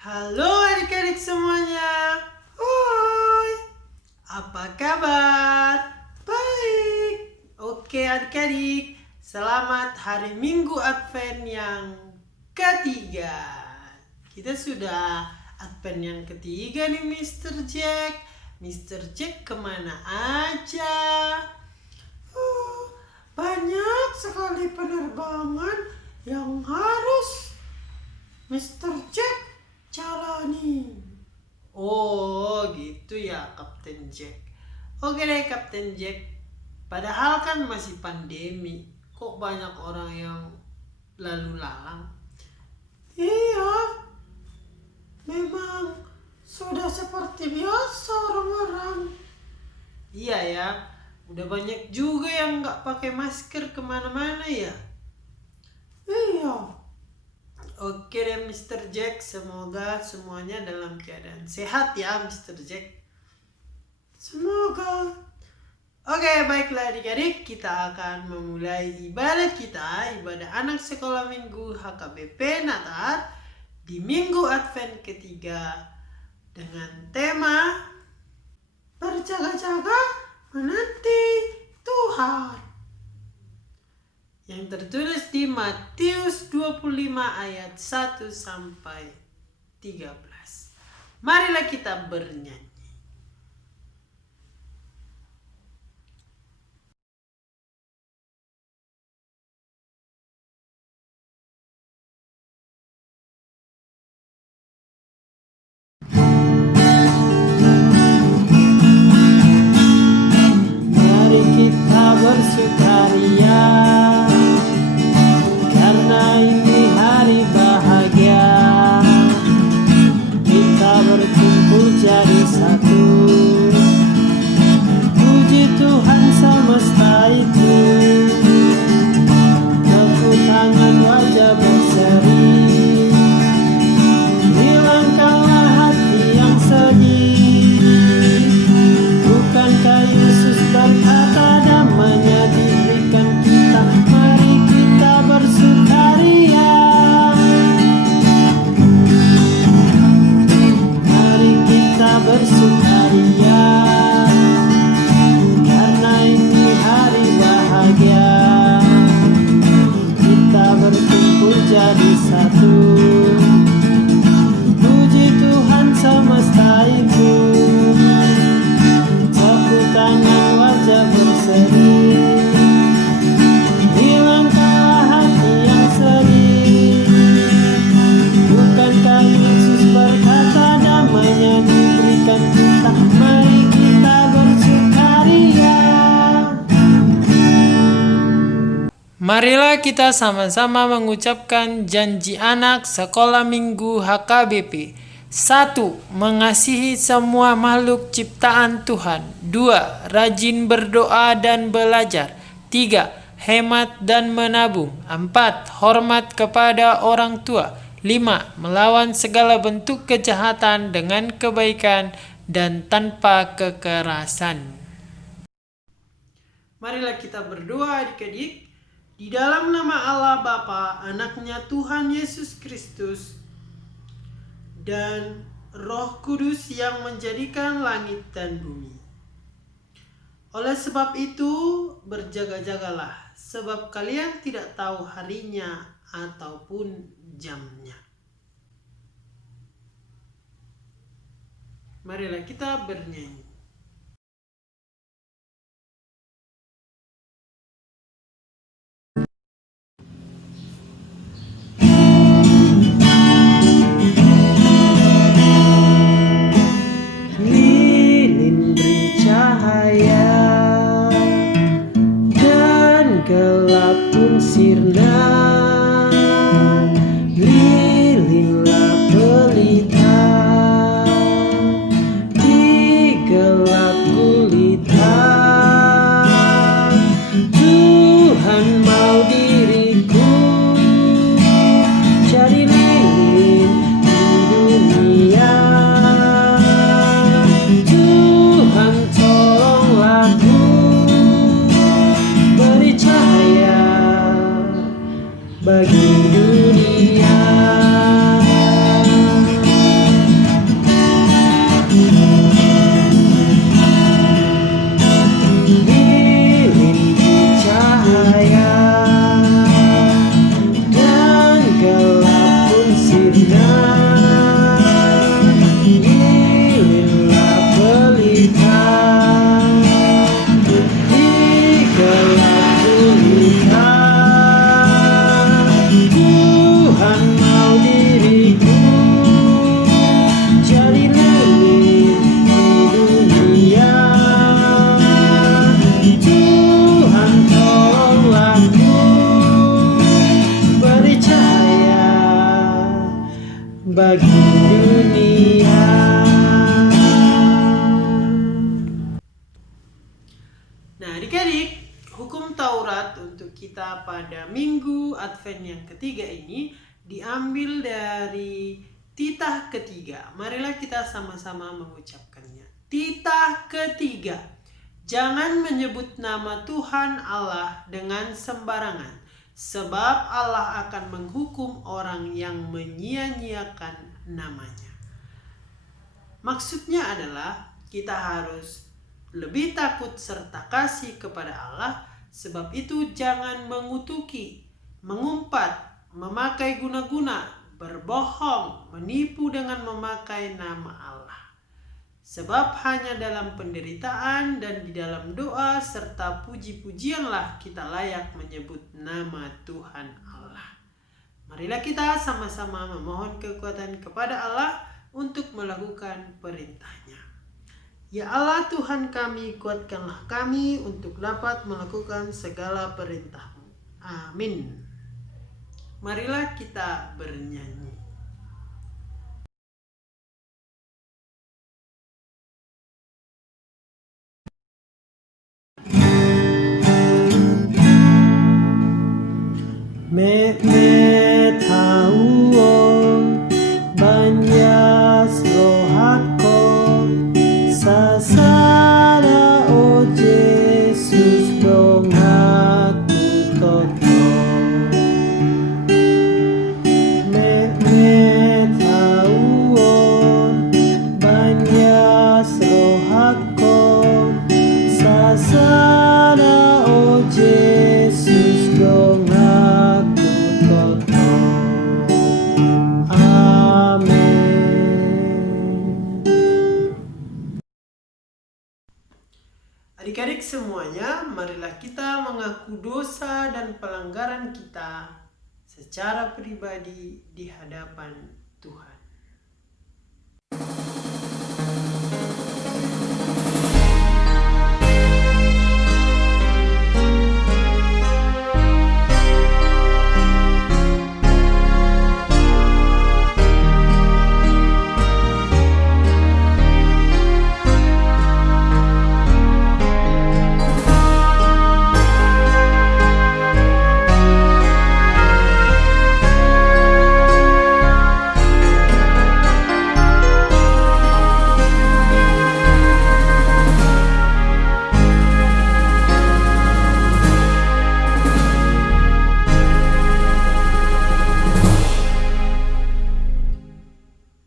Halo adik-adik semuanya. Hai. Apa kabar? Baik. Oke adik-adik, selamat hari Minggu Advent yang ketiga. Kita sudah Advent yang ketiga nih Mr. Jack. Mr. Jack kemana aja? Banyak sekali penerbangan yang harus Mr. Jack jalani. Oh gitu ya Kapten Jack. Oke deh Kapten Jack. Padahal kan masih pandemi. Kok banyak orang yang lalu lalang? Iya, memang sudah seperti biasa orang-orang. Iya ya, udah banyak juga yang nggak pakai masker kemana-mana ya. Iya. Oke deh Mr. Jack, semoga semuanya dalam keadaan sehat ya Mr. Jack. Semoga. Oke, baiklah adik-adik, kita akan memulai ibadah kita, ibadah anak sekolah minggu HKBP Natal di Minggu Advent ketiga dengan tema berjaga-jaga menanti Tuhan, yang tertulis di Matius 25 ayat 1 sampai 13. Marilah kita bernyanyi. Mari kita bersukaria, karena ini hari bahagia. Kita berkumpul jadi satu, puji Tuhan semesta itu. Tepuk tangan wajah berseri, hilangkanlah hati yang sedih. Bukankah Yesus berkata damai-Nya diberikan kita? Mari kita bersukaria. Mari kita bersukaria, karena ini hari bahagia. Kita berkumpul jadi satu, puji Tuhan semesta itu. Tepuk tangan wajah berseri, hilangkanlah hati yang sedih. Bukankah Yesus berkata damai-Nya diberikan kita? Mari kita bersukaria. Marilah kita sama-sama mengucapkan janji anak sekolah minggu HKBP. 1. Mengasihi semua makhluk ciptaan Tuhan. 2. Rajin berdoa dan belajar. 3. Hemat dan menabung. 4. Hormat kepada orang tua. 5. Melawan segala bentuk kejahatan dengan kebaikan dan tanpa kekerasan. Marilah kita berdoa adik-adik. Di dalam nama Allah Bapa, Anaknya Tuhan Yesus Kristus, dan Roh Kudus yang menjadikan langit dan bumi. Oleh sebab itu, berjaga-jagalah, sebab kalian tidak tahu harinya ataupun jamnya. Marilah kita bernyanyi. Lilin beri cahaya, dan gelap pun sirna. Lilinlah pelita di gelap Advent yang ketiga ini diambil dari titah ketiga. Marilah kita sama-sama mengucapkannya. Titah ketiga. Jangan menyebut nama Tuhan Allah dengan sembarangan, sebab Allah akan menghukum orang yang menyia-nyiakan namanya. Maksudnya adalah kita harus lebih takut serta kasih kepada Allah, sebab itu jangan mengutuki, mengumpat, memakai guna-guna, berbohong, menipu dengan memakai nama Allah. Sebab hanya dalam penderitaan dan di dalam doa serta puji-pujianlah kita layak menyebut nama Tuhan Allah. Marilah kita sama-sama memohon kekuatan kepada Allah untuk melakukan perintahnya. Ya Allah Tuhan kami, kuatkanlah kami untuk dapat melakukan segala perintah-Mu. Amin. Marilah kita bernyanyi. Me tauon banyas rohako sasara o Jesus dong aku toto. Me tauon banyas rohako sasara o Jesus dong Adik-adik semuanya, marilah kita mengaku dosa dan pelanggaran kita secara pribadi di hadapan Tuhan.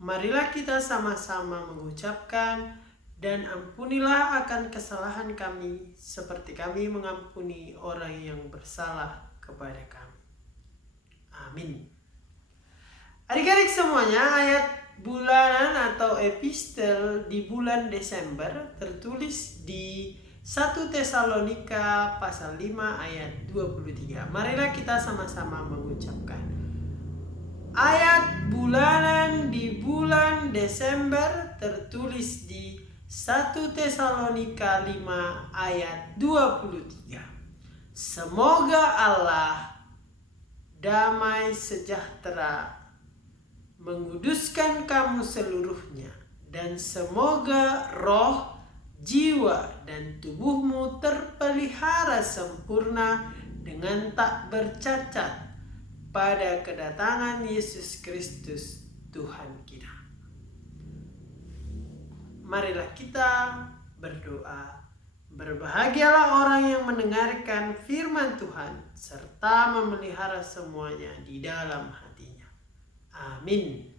Marilah kita sama-sama mengucapkan, dan ampunilah akan kesalahan kami, seperti kami mengampuni orang yang bersalah kepada kami. Amin. Adik-adik semuanya, ayat bulanan atau epistel di bulan Desember tertulis di 1 Tesalonika pasal 5 ayat 23. Marilah kita sama-sama mengucapkan. Ayat bulanan di bulan Desember tertulis di 1 Tesalonika 5 ayat 23. Semoga Allah damai sejahtera menguduskan kamu seluruhnya, dan semoga roh, jiwa, dan tubuhmu terpelihara sempurna dengan tak bercacat pada kedatangan Yesus Kristus Tuhan kita. Marilah kita berdoa. Berbahagialah orang yang mendengarkan firman Tuhan serta memelihara semuanya di dalam hatinya. Amin.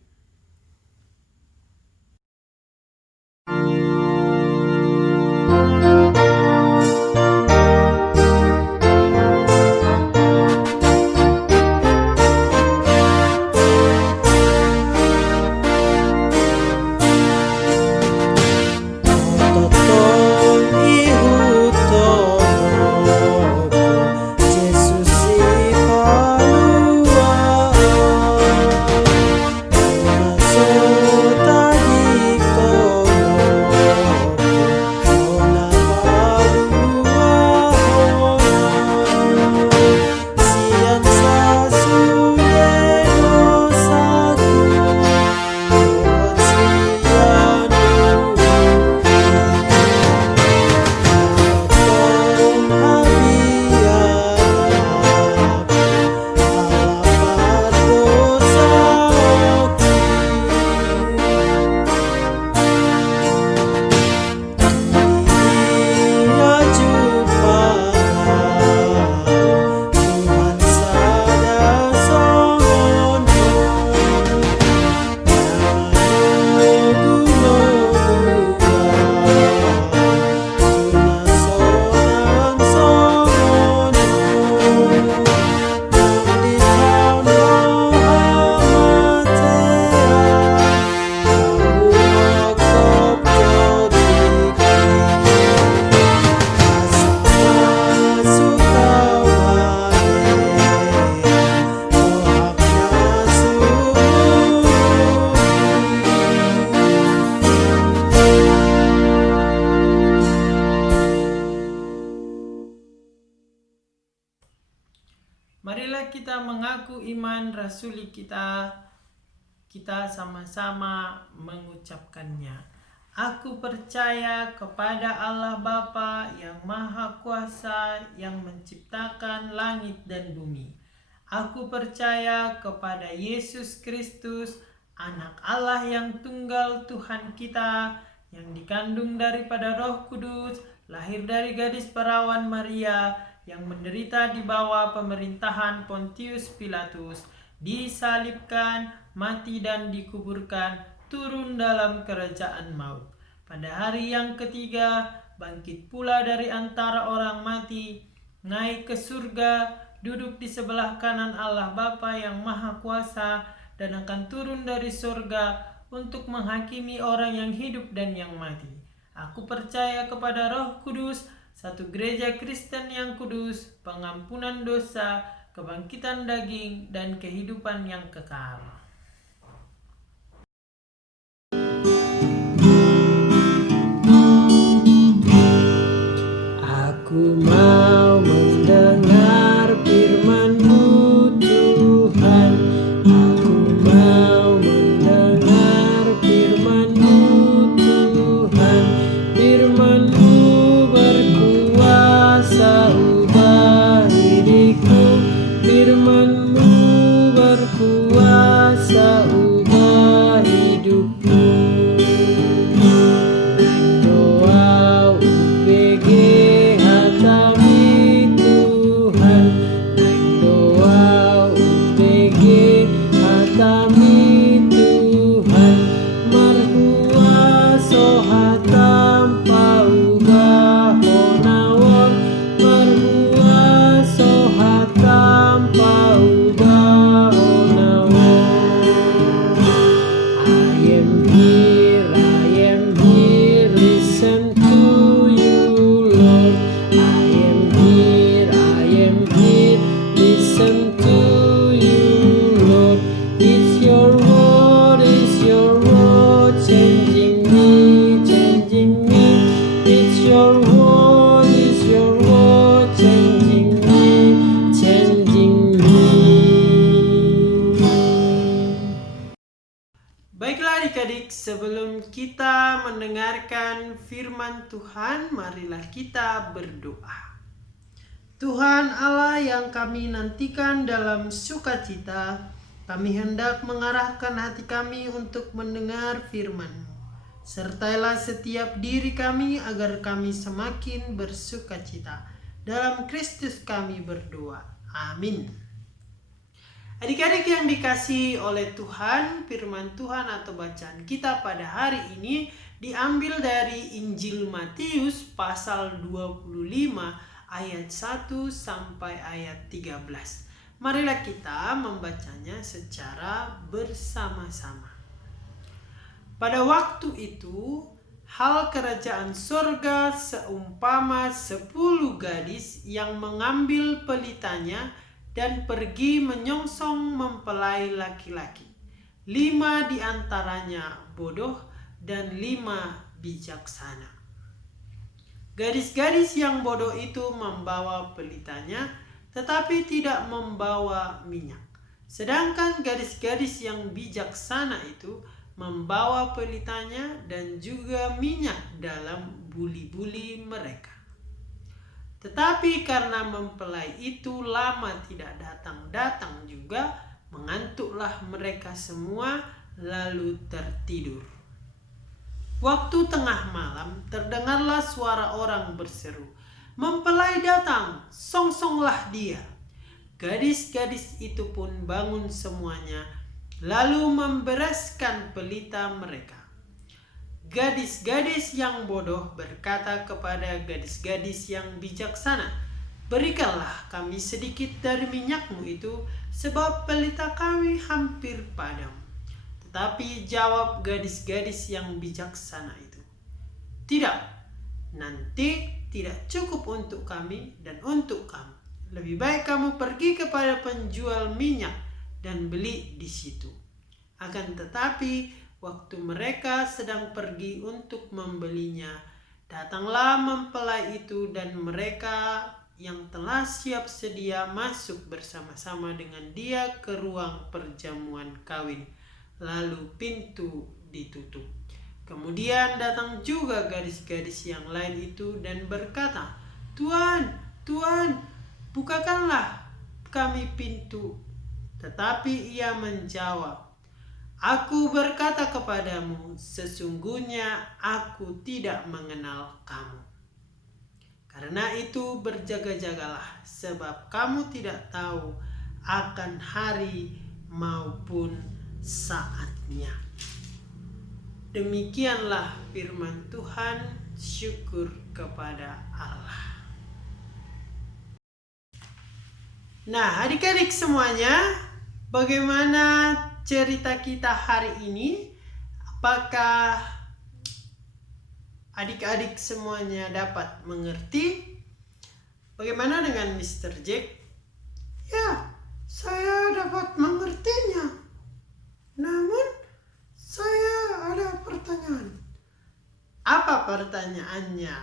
kita mengaku iman rasuli kita sama-sama mengucapkannya. Aku percaya kepada Allah Bapa yang Maha Kuasa yang menciptakan langit dan bumi. Aku percaya kepada Yesus Kristus, Anak Allah yang tunggal Tuhan kita, yang dikandung daripada Roh Kudus, lahir dari gadis perawan Maria, yang menderita di bawah pemerintahan Pontius Pilatus, disalibkan, mati dan dikuburkan, turun dalam kerajaan maut. Pada hari yang ketiga, bangkit pula dari antara orang mati, naik ke surga, duduk di sebelah kanan Allah Bapa yang Maha Kuasa, dan akan turun dari surga untuk menghakimi orang yang hidup dan yang mati. Aku percaya kepada Roh Kudus, satu gereja Kristen yang kudus, pengampunan dosa, kebangkitan daging, dan kehidupan yang kekal. Aku mau mendengar firman-Mu Tuhan. Aku mau mendengar firman-Mu Tuhan. Firman-Mu berkuasa ubah diriku. Firman-Mu berkuasa ubah hidupku. Doa UPG hatami Tuhan. Doa UPG hatami Tuhan. Marhua sohatam paubah honawon. Marhua sohatam paubah honawon. I am here, listen to you, Lord. I am here, listen to you, Lord. It's your word, changing me. It's your word, changing me. Baiklah adik-adik, sebelum kita mendengarkan firman Tuhan, marilah kita berdoa. Tuhan Allah yang kami nantikan dalam sukacita, kami hendak mengarahkan hati kami untuk mendengar firman-Mu. Sertailah setiap diri kami agar kami semakin bersukacita. Dalam Kristus kami berdoa. Amin. Adik-adik yang dikasihi oleh Tuhan, firman Tuhan atau bacaan kita pada hari ini diambil dari Injil Matius pasal 25 ayat 1 sampai ayat 13. Marilah kita membacanya secara bersama-sama. Pada waktu itu, hal kerajaan surga seumpama 10 gadis yang mengambil pelitanya dan pergi menyongsong mempelai laki-laki. 5 di antaranya bodoh dan 5 bijaksana. Gadis-gadis yang bodoh itu membawa pelitanya, tetapi tidak membawa minyak. Sedangkan gadis-gadis yang bijaksana itu membawa pelitanya dan juga minyak dalam buli-buli mereka. Tetapi karena mempelai itu lama tidak datang juga, mengantuklah mereka semua lalu tertidur. Waktu tengah malam terdengarlah suara orang berseru, "Mempelai datang, songsonglah dia." Gadis-gadis itu pun bangun semuanya, lalu membereskan pelita mereka. Gadis-gadis yang bodoh berkata kepada gadis-gadis yang bijaksana, "Berikanlah kami sedikit dari minyakmu itu, sebab pelita kami hampir padam." Tetapi jawab gadis-gadis yang bijaksana itu, "Tidak, nanti tidak cukup untuk kami dan untuk kamu. Lebih baik kamu pergi kepada penjual minyak dan beli di situ." Akan tetapi waktu mereka sedang pergi untuk membelinya, datanglah mempelai itu dan mereka yang telah siap sedia masuk bersama-sama dengan dia ke ruang perjamuan kawin. Lalu pintu ditutup. Kemudian datang juga gadis-gadis yang lain itu dan berkata, "Tuan, Tuan, bukakanlah kami pintu." Tetapi ia menjawab, "Aku berkata kepadamu, sesungguhnya aku tidak mengenal kamu. Karena itu berjaga-jagalah, sebab kamu tidak tahu akan hari maupun saatnya." Demikianlah firman Tuhan, syukur kepada Allah. Nah, adik-adik semuanya, bagaimana cerita kita hari ini? Apakah adik-adik semuanya dapat mengerti? Bagaimana dengan Mr. Jack? Ya, saya dapat mengertinya. Namun, saya ada pertanyaan. Apa pertanyaannya,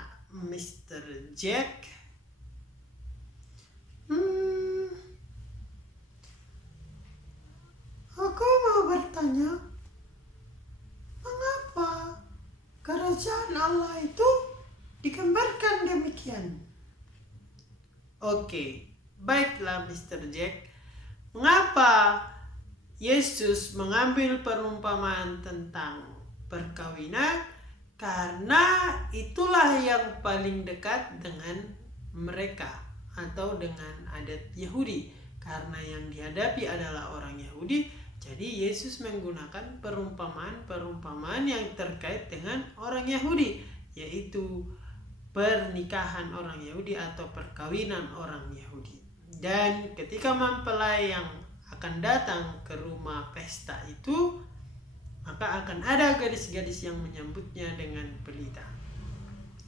Mr. Jack? Aku mau bertanya, mengapa kerajaan Allah itu digambarkan demikian? Oke, baiklah Mr. Jack. Mengapa Yesus mengambil perumpamaan tentang perkawinan? Karena itulah yang paling dekat dengan mereka atau dengan adat Yahudi. Karena yang dihadapi adalah orang Yahudi, jadi Yesus menggunakan perumpamaan-perumpamaan yang terkait dengan orang Yahudi, yaitu pernikahan orang Yahudi atau perkawinan orang Yahudi. Dan ketika mempelai yang akan datang ke rumah pesta itu, maka akan ada gadis-gadis yang menyambutnya dengan pelita.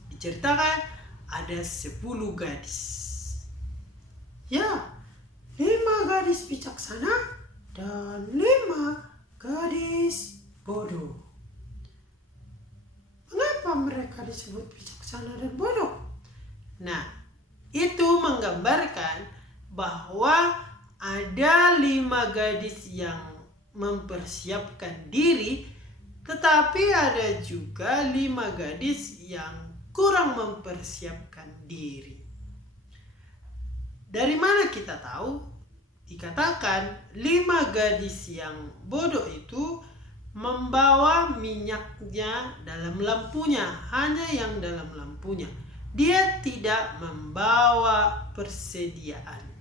Diceritakan ada 10 gadis. Ya, 5 gadis bijaksana dan 5 gadis bodoh. Mengapa mereka disebut bijaksana dan bodoh? Nah, itu menggambarkan bahwa ada 5 gadis yang mempersiapkan diri, tetapi ada juga 5 gadis yang kurang mempersiapkan diri. Dari mana kita tahu? Dikatakan 5 gadis yang bodoh itu membawa minyaknya dalam lampunya, hanya yang dalam lampunya. Dia tidak membawa persediaan.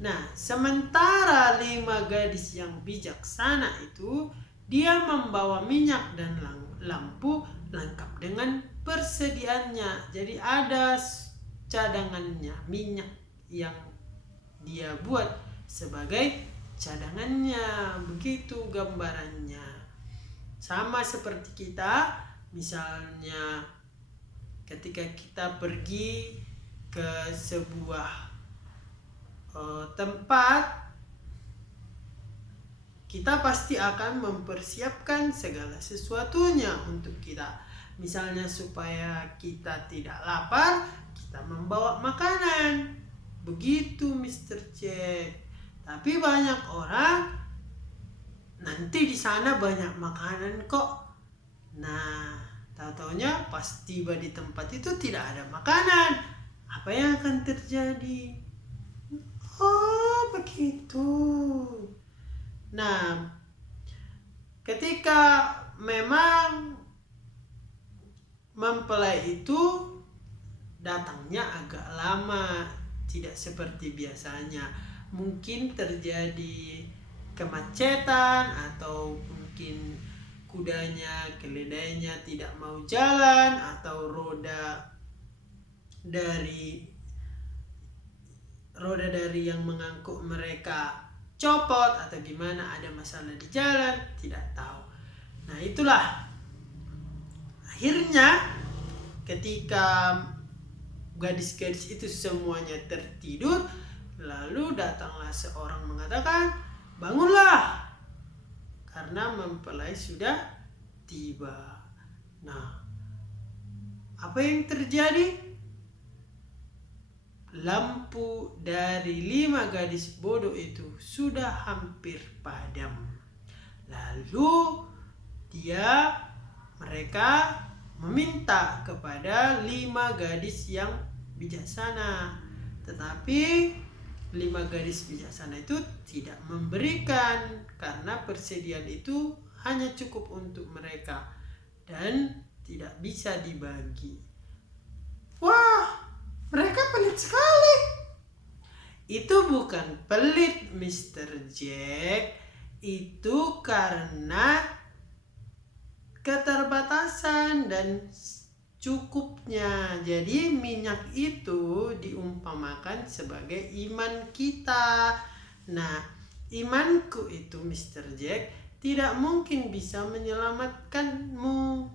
Nah, sementara 5 gadis yang bijaksana itu, dia membawa minyak dan lampu lengkap dengan persediaannya. Jadi ada cadangannya, minyak yang dia buat sebagai cadangannya. Begitu gambarannya. Sama seperti kita, misalnya ketika kita pergi ke sebuah tempat, kita pasti akan mempersiapkan segala sesuatunya untuk kita. Misalnya supaya kita tidak lapar, kita membawa makanan. Begitu Mr. Jack. Tapi banyak orang nanti di sana banyak makanan kok. Nah, tahu-taunya pas tiba di tempat itu tidak ada makanan. Apa yang akan terjadi? Oh, begitu. Nah, ketika memang mempelai itu datangnya agak lama, tidak seperti biasanya. Mungkin terjadi kemacetan atau mungkin kudanya, keledainya tidak mau jalan, atau roda dari yang mengangkut mereka copot atau gimana, ada masalah di jalan, tidak tahu. Nah, itulah akhirnya ketika gadis-gadis itu semuanya tertidur, lalu datanglah seorang mengatakan, "Bangunlah, karena mempelai sudah tiba." Nah, apa yang terjadi? lampu dari 5 gadis bodoh itu sudah hampir padam. Lalu mereka meminta kepada 5 gadis yang bijaksana. Tetapi 5 gadis bijaksana itu tidak memberikan, karena persediaan itu hanya cukup untuk mereka dan tidak bisa dibagi. Wah, mereka pelit sekali. Itu bukan pelit, Mr. Jack. Itu karena keterbatasan dan cukupnya. Jadi minyak itu diumpamakan sebagai iman kita. Nah, imanku itu, Mr. Jack, tidak mungkin bisa menyelamatkanmu.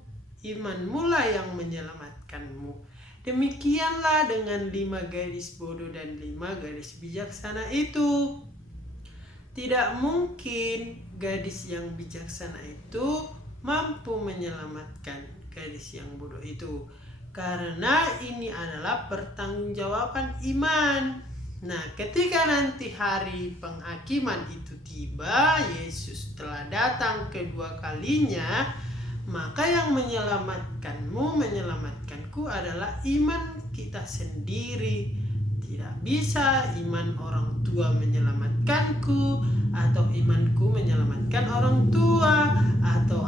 Imanmu lah yang menyelamatkanmu. Demikianlah dengan 5 gadis bodoh dan 5 gadis bijaksana itu. Tidak mungkin gadis yang bijaksana itu mampu menyelamatkan gadis yang bodoh itu, karena ini adalah pertanggungjawaban iman. Nah, ketika nanti hari penghakiman itu tiba, Yesus telah datang kedua kalinya, maka yang menyelamatkanmu, menyelamatkanku adalah iman kita sendiri. Tidak bisa iman orang tua menyelamatkanku, atau imanku menyelamatkan orang tua, atau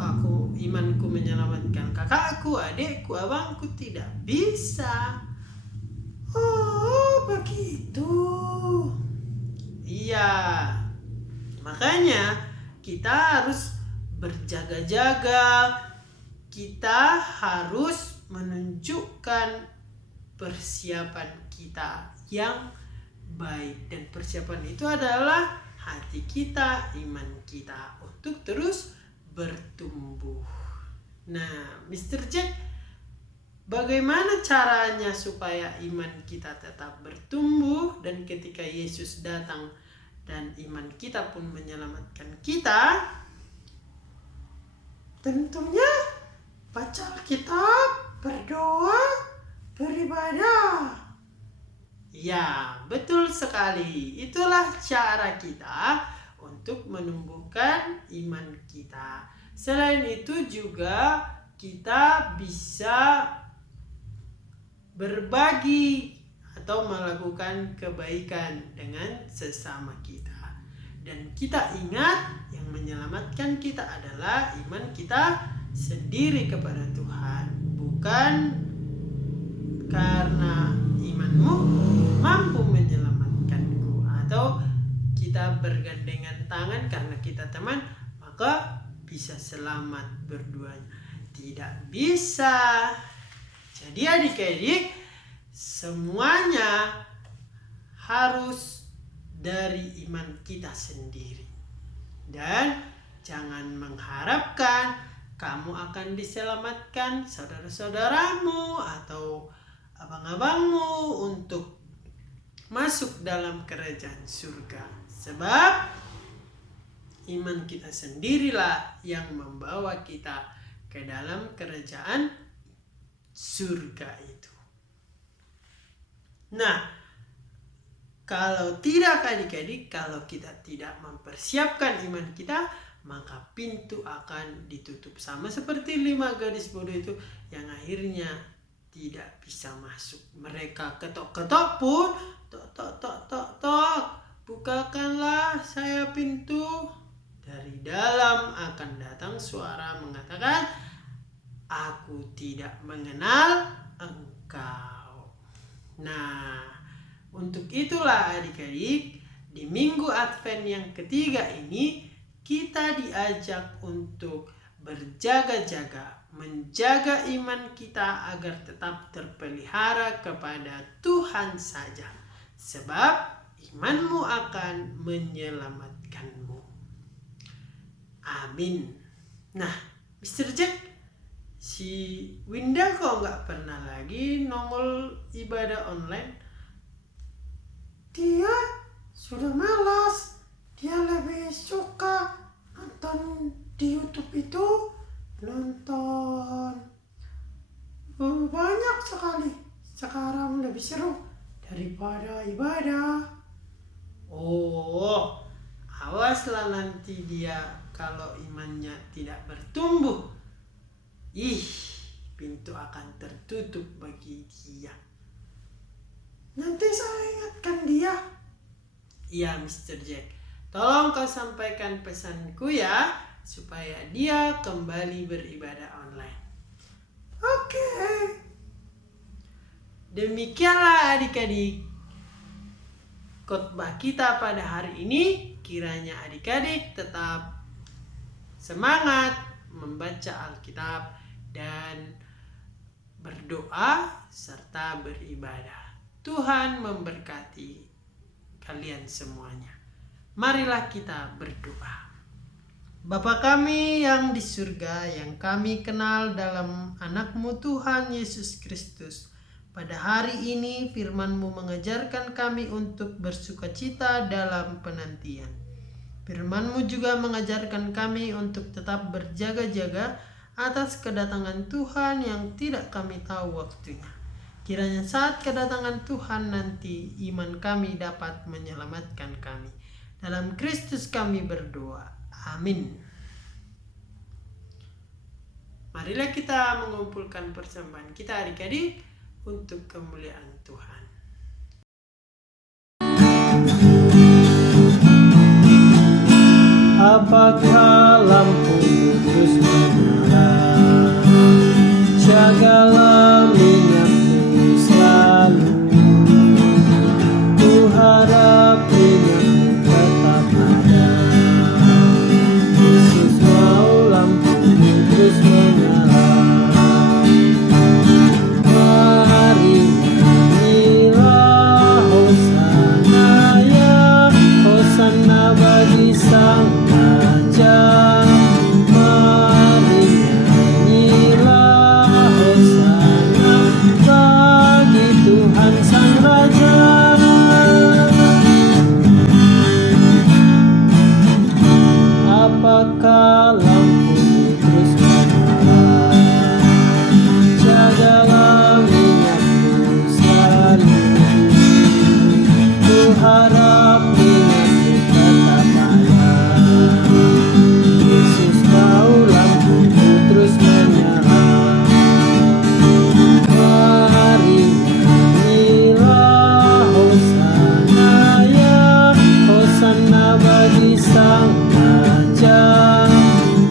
imanku menyelamatkan kakakku, adikku, abangku. Tidak bisa. Oh, begitu. Iya. Makanya kita harus berjaga-jaga. Kita harus menunjukkan persiapan kita yang baik, dan persiapan itu adalah hati kita, iman kita untuk terus bertumbuh. Nah, Mr. Jack, bagaimana caranya supaya iman kita tetap bertumbuh, dan ketika Yesus datang dan iman kita pun menyelamatkan kita? Tentunya baca Alkitab, berdoa, beribadah. Ya, betul sekali. Itulah cara kita untuk menumbuhkan iman kita. Selain itu juga kita bisa berbagi atau melakukan kebaikan dengan sesama kita. Dan kita ingat, yang menyelamatkan kita adalah iman kita sendiri kepada Tuhan, bukan karena imanmu mampu menyelamatkanku, atau kita bergandengan tangan karena kita teman maka bisa selamat berduanya. Tidak bisa. Jadi adik-adik, semuanya harus dari iman kita sendiri. Dan jangan mengharapkan kamu akan diselamatkan saudara-saudaramu atau abang-abangmu untuk masuk dalam kerajaan surga. Sebab iman kita sendirilah yang membawa kita ke dalam kerajaan surga itu. Nah, kalau tidak adik-adik, kalau kita tidak mempersiapkan iman kita, maka pintu akan ditutup. Sama seperti 5 gadis bodoh itu yang akhirnya tidak bisa masuk. Mereka ketok-ketok pun, tok, bukakanlah saya pintu. Dari dalam akan datang suara mengatakan, aku tidak mengenal engkau. Nah, untuk itulah adik-adik, di minggu Advent yang ketiga ini kita diajak untuk berjaga-jaga, menjaga iman kita agar tetap terpelihara kepada Tuhan saja. Sebab imanmu akan menyelamatkanmu. Amin. Nah, Mr. Jack, si Winda kok nggak pernah lagi nongol ibadah online? Dia sudah malas. Dia lebih suka nonton di YouTube itu, nonton banyak sekali. Sekarang lebih seru daripada ibadah. Oh, awaslah nanti dia kalau imannya tidak bertumbuh. Pintu akan tertutup bagi dia. Nanti saya ingatkan dia. Iya, Mr. Jack. Tolong kau sampaikan pesanku ya, supaya dia kembali beribadah online. Oke. Demikianlah adik-adik khotbah kita pada hari ini. Kiranya adik-adik tetap semangat membaca Alkitab dan berdoa serta beribadah. Tuhan memberkati kalian semuanya. Marilah kita berdoa. Bapa kami yang di surga, yang kami kenal dalam anak-Mu Tuhan Yesus Kristus, pada hari ini firman-Mu mengajarkan kami untuk bersukacita dalam penantian. Firman-Mu juga mengajarkan kami untuk tetap berjaga-jaga atas kedatangan Tuhan yang tidak kami tahu waktunya. Kiranya saat kedatangan Tuhan nanti iman kami dapat menyelamatkan kami. Dalam Kristus kami berdoa. Amin. Marilah kita mengumpulkan persembahan kita adik-adik untuk kemuliaan Tuhan. Apakah lampu terus menyala? Jagalah minyakmu selalu. Ku harap minyakmu tetap ada. Yesus mau lampumu terus menyala. Mari nyanyilah Hosana ya, Hosana bagi Sang Raja. Mari nyanyilah Hosana bagi Tuhan Sang Raja. Apakah lampumu terus menyala? Jagalah minyakmu selalu. Ku harap minyakmu tetap ada. Yesus mau lampumu terus menyala. Mari nyanyilah Hosana ya, Hosana bagi Sang Raja.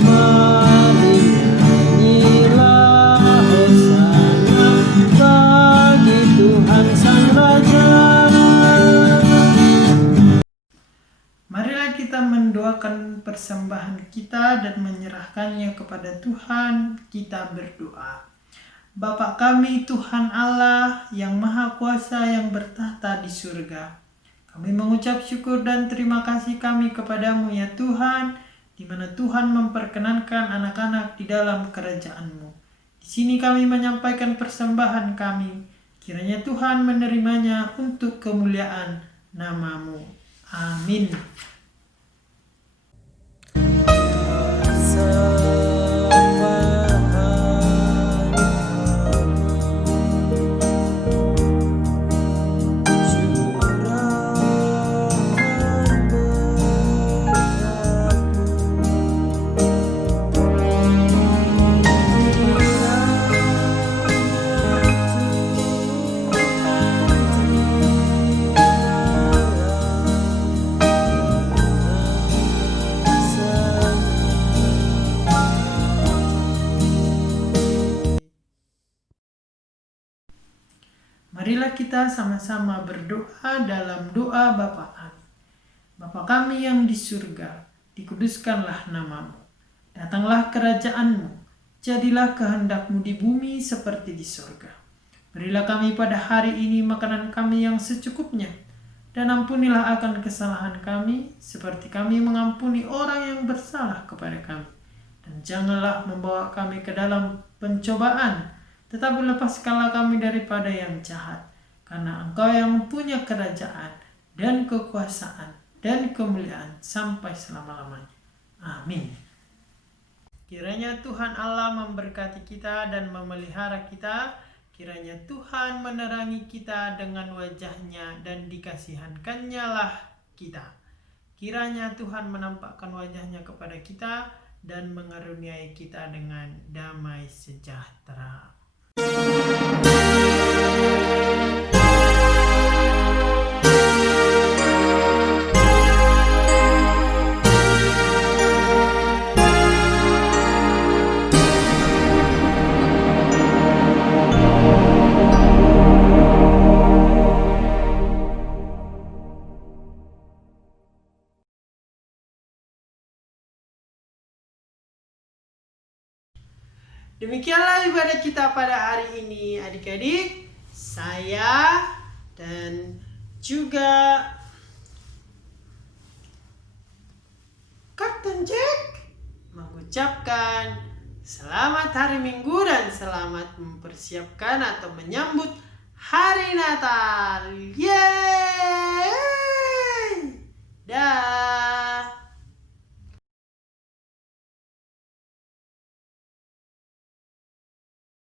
Mari nyanyilah Hosana bagi Tuhan Sang Raja. Marilah kita mendoakan persembahan kita dan menyerahkannya kepada Tuhan. Kita berdoa. Bapa kami Tuhan Allah yang Maha Kuasa yang bertahta di surga, kami mengucap syukur dan terima kasih kami kepadamu ya Tuhan, di mana Tuhan memperkenankan anak-anak di dalam kerajaan-Mu. Di sini kami menyampaikan persembahan kami. Kiranya Tuhan menerimanya untuk kemuliaan nama-Mu. Amin. Marilah kita sama-sama berdoa dalam doa Bapa kami. Bapa kami yang di surga, dikuduskanlah nama-Mu. Datanglah kerajaan-Mu, jadilah kehendak-Mu di bumi seperti di surga. Berilah kami pada hari ini makanan kami yang secukupnya, dan ampunilah akan kesalahan kami, seperti kami mengampuni orang yang bersalah kepada kami. Dan janganlah membawa kami ke dalam pencobaan, tetapi lepaskanlah kami daripada yang jahat, karena Engkau yang mempunyai kerajaan dan kekuasaan dan kemuliaan sampai selama-lamanya. Amin. Kiranya Tuhan Allah memberkati kita dan memelihara kita. Kiranya Tuhan menerangi kita dengan wajah-Nya dan dikasihankan-Nya lah kita. Kiranya Tuhan menampakkan wajah-Nya kepada kita dan mengaruniai kita dengan damai sejahtera. Demikianlah ibadah kita pada hari ini, adik-adik. Saya dan juga Kapten Jack mengucapkan selamat hari Minggu dan selamat mempersiapkan atau menyambut hari Natal.